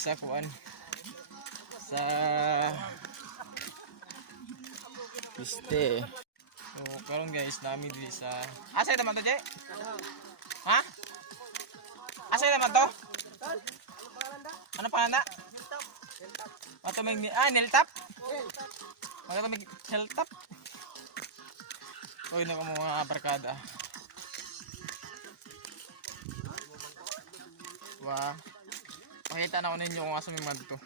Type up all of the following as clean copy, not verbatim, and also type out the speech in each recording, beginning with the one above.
sa kuan sa piste. So karon guys nami diri sa asa naman to, Je? Ha? Asa naman to? Ano pangalan? Ato may niltap. Ato may niltap. Oy na mo mga barkada. Wah. Pakita na ko ninyo kung asa may madto.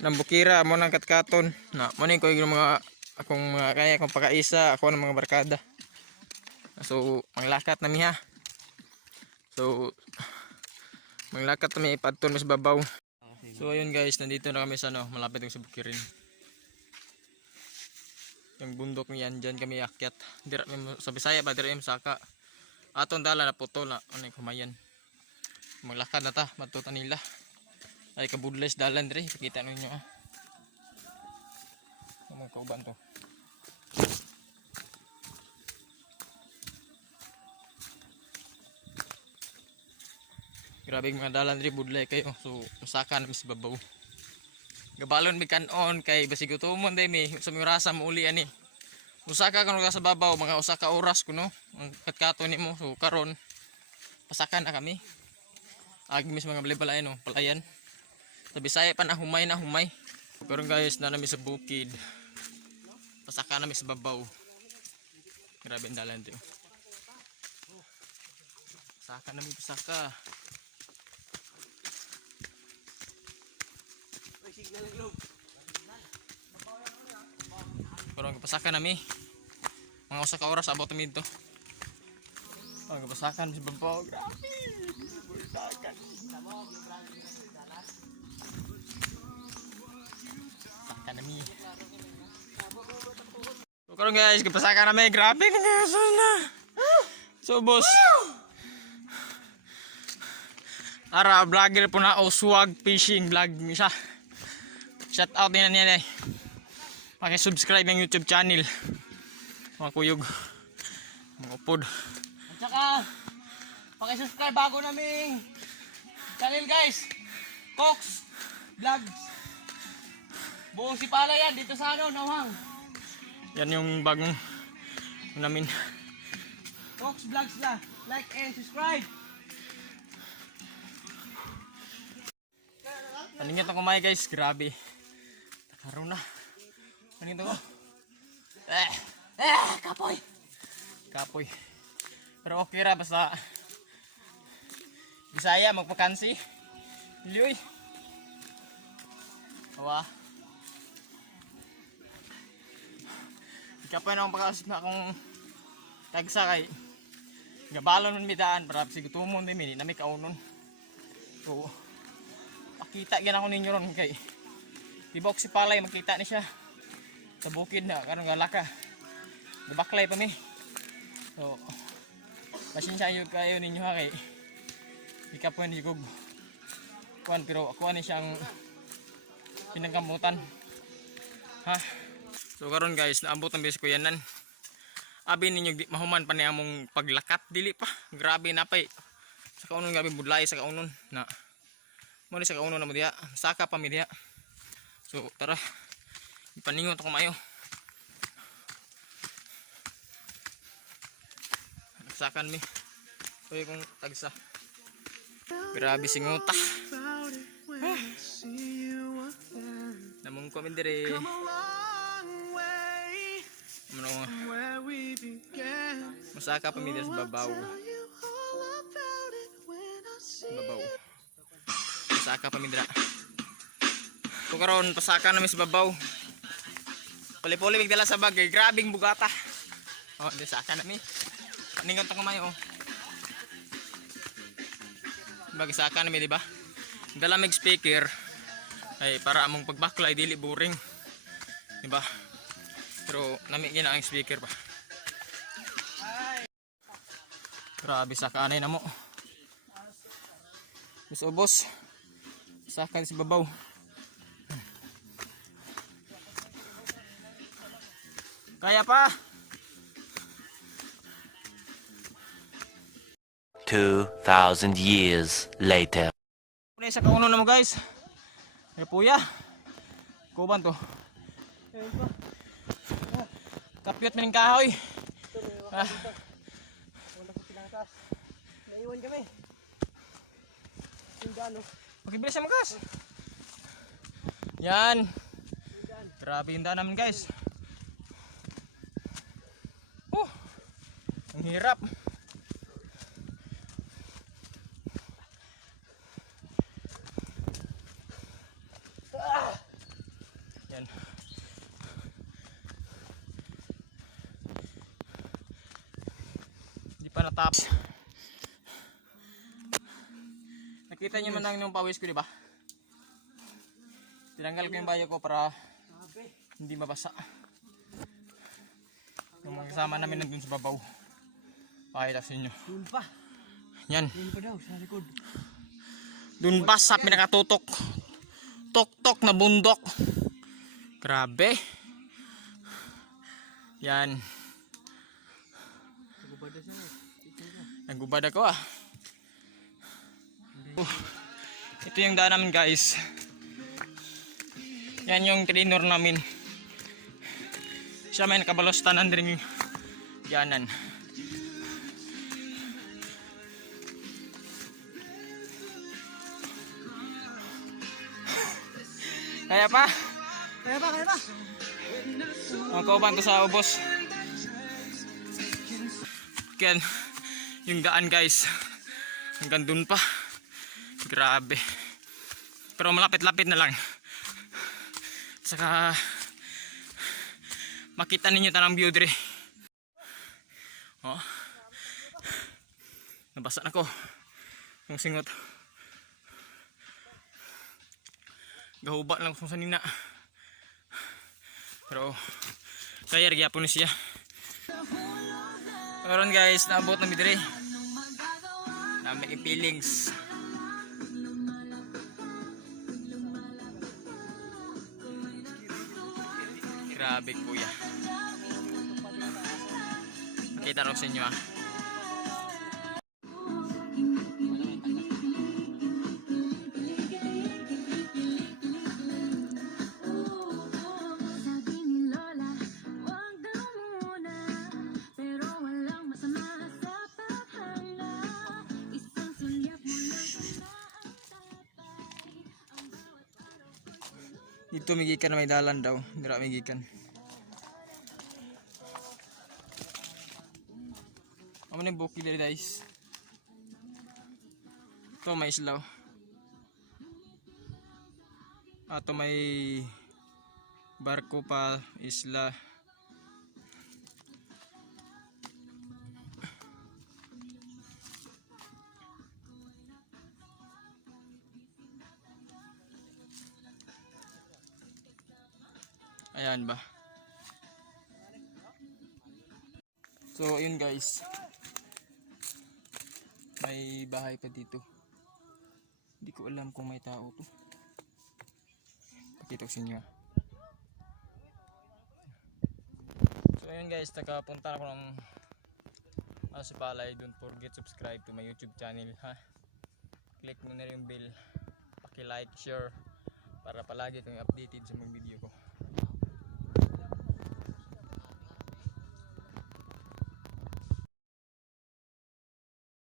Nambukira mo nang katkaton. Na mo ni ko yung mga akong mga kaya akong pakaisa, ako ng mga barkada. So, manglakat na miha. So, manglakat na mi ipadton mas babaw. So, ayun guys, nandito na kami sa malapit ng sa Bukirin. Yung bundok niyan dyan kami akyat. Dira sa Bisaya ba dira saka. Aton dala na putol na ano kumayan. Maglakad na ta, matuta nila. Ay kabudles dalan diri, kita ninyo ah. Mga kauban to. Grabe mga dalan diri budlay kayo. So usakan na mis babaw. Gabalon mi kanon kay basig utumon day mi sa mga rasa mo uli ani. Usaka karon ka sa babaw mga usa ka oras kuno ang katkato nimo. So karon pasakan na kami. Agi mis mga balay no, palayan. Sa Bisaya pa na humay. Karon guys na nami sa bukid. Pasaka na mi sa babaw. Grabe ang dalan dito. Pasaka na mi pasaka. Karon pasaka na mi. Mga usa ka oras abot mi dito. Ang pasakan sa babaw. Grabe. Pasakan. Pasakan na mi. So karon guys, pasakan na mi. Grabe na guys na. So boss. Ara vlogger po na Swag Fishing Vlog siya. Shout out din niya. Paki-subscribe ng YouTube channel. Mga kuyog. Mga upod. At saka paki-subscribe bago naming channel guys. Cox Vlogs. Buong Sipala yan dito sa Nauhang. Yan yung bagong namin. Cox Vlogs na. Like and subscribe. Paningin ako kumay guys, grabe. Takaroon na. Paningin ako. Kapoy. Kapoy. Pero okay ra basta Bisaya magpakansi. Ilyoy. Awa. Kapoy na akong pagkakas na akong tagsa kay gabalon nun midaan para sigutumon din mini na may kaunon. So pakita gyan ako ninyo ron kay tibok si Palay magkita ni siya sa bukid na karon galaka gabaklay pa mi. So pasensya yun kayo ninyo ha kay di ka pwede gug kuan pero ako ni siyang pinangkamutan ha. So karon guys naabot ang bis ko yanan abi ninyo mahuman pa ni among paglakat dili pa grabe napay sa kaunon gabi budlay sa kaunon na mo ni sa kaunon na mo diha saka pa mi diha. So tara ipaningon ko mayo nagsakan mi oy kung tagsa grabe singuta namong ko mi dire ano masaka pa mi dire sa babaw pasaka pa mi dira. So karon pasaka na mi sa babaw. Puli-puli bigdala sa bagay, grabing bugata. Oh, di saka na mi. Ningon ta kumayo. Bagi saka na mi di ba? Dala mig speaker ay para among pagbaklay dili boring. Di ba? Pero nami gina ang speaker pa. Grabe saka anay na mo. Ubos. Saka sa babaw. Kaya pa. 2,000 years later. Muna sa kauno na mo guys. Ay puya. Kuban to. Ayun pa. Kapyot maning kahoy. Ah, Wala ko pinangkas. Naiwan kami. Yung daan, oh. makibilis mo guys. Yan. Grabe yung daan namin guys. Ang hirap. Yan. Hindi pa natapos. Nakita niyo man lang yung pawis ko, di ba? Tinanggal ko yung bayo ko para Grabe. hindi mabasa. Yung mga kasama namin nandun sa babaw. Pakita sa inyo. Doon pa. Yan. Doon pa daw, sa likod. Dun ba sa pinakatutok. Tok-tok na bundok. Grabe. Yan. Nagubad na siya, Nagubad ako ah. Ito yung daan namin guys. Yan yung trainer namin. Siya may nakabalos tanan rin yanan. Kaya pa? Kaya ba, kaya ba? Ang kauban ko sa ubos. Yan. Yung daan guys. Hanggang dun pa. Grabe. Pero malapit-lapit na lang. Saka makita ninyo tanang view dire. Oh. Nabasa na ko. Yung singot. Gahuba lang kung sanina. Pero kaya gyapon ni siya. Karon guys, naabot na mi dire. Nami feelings. Grabe kuya. Nakita rin sa inyo ah. Dito migikan na may dalan daw. Dira migikan. Amo na yung bukid dito guys. Ito may islaw. Ito may barko pa isla. Ayan ba? So yun guys. May bahay pa dito. Hindi ko alam kung may tao to. Pakita ko sa inyo. So ayun guys, nakapunta na ako ng Masipalay. Don't forget subscribe to my YouTube channel ha. Click mo na rin yung bell. Paki-like, share para palagi kang updated sa mga video ko.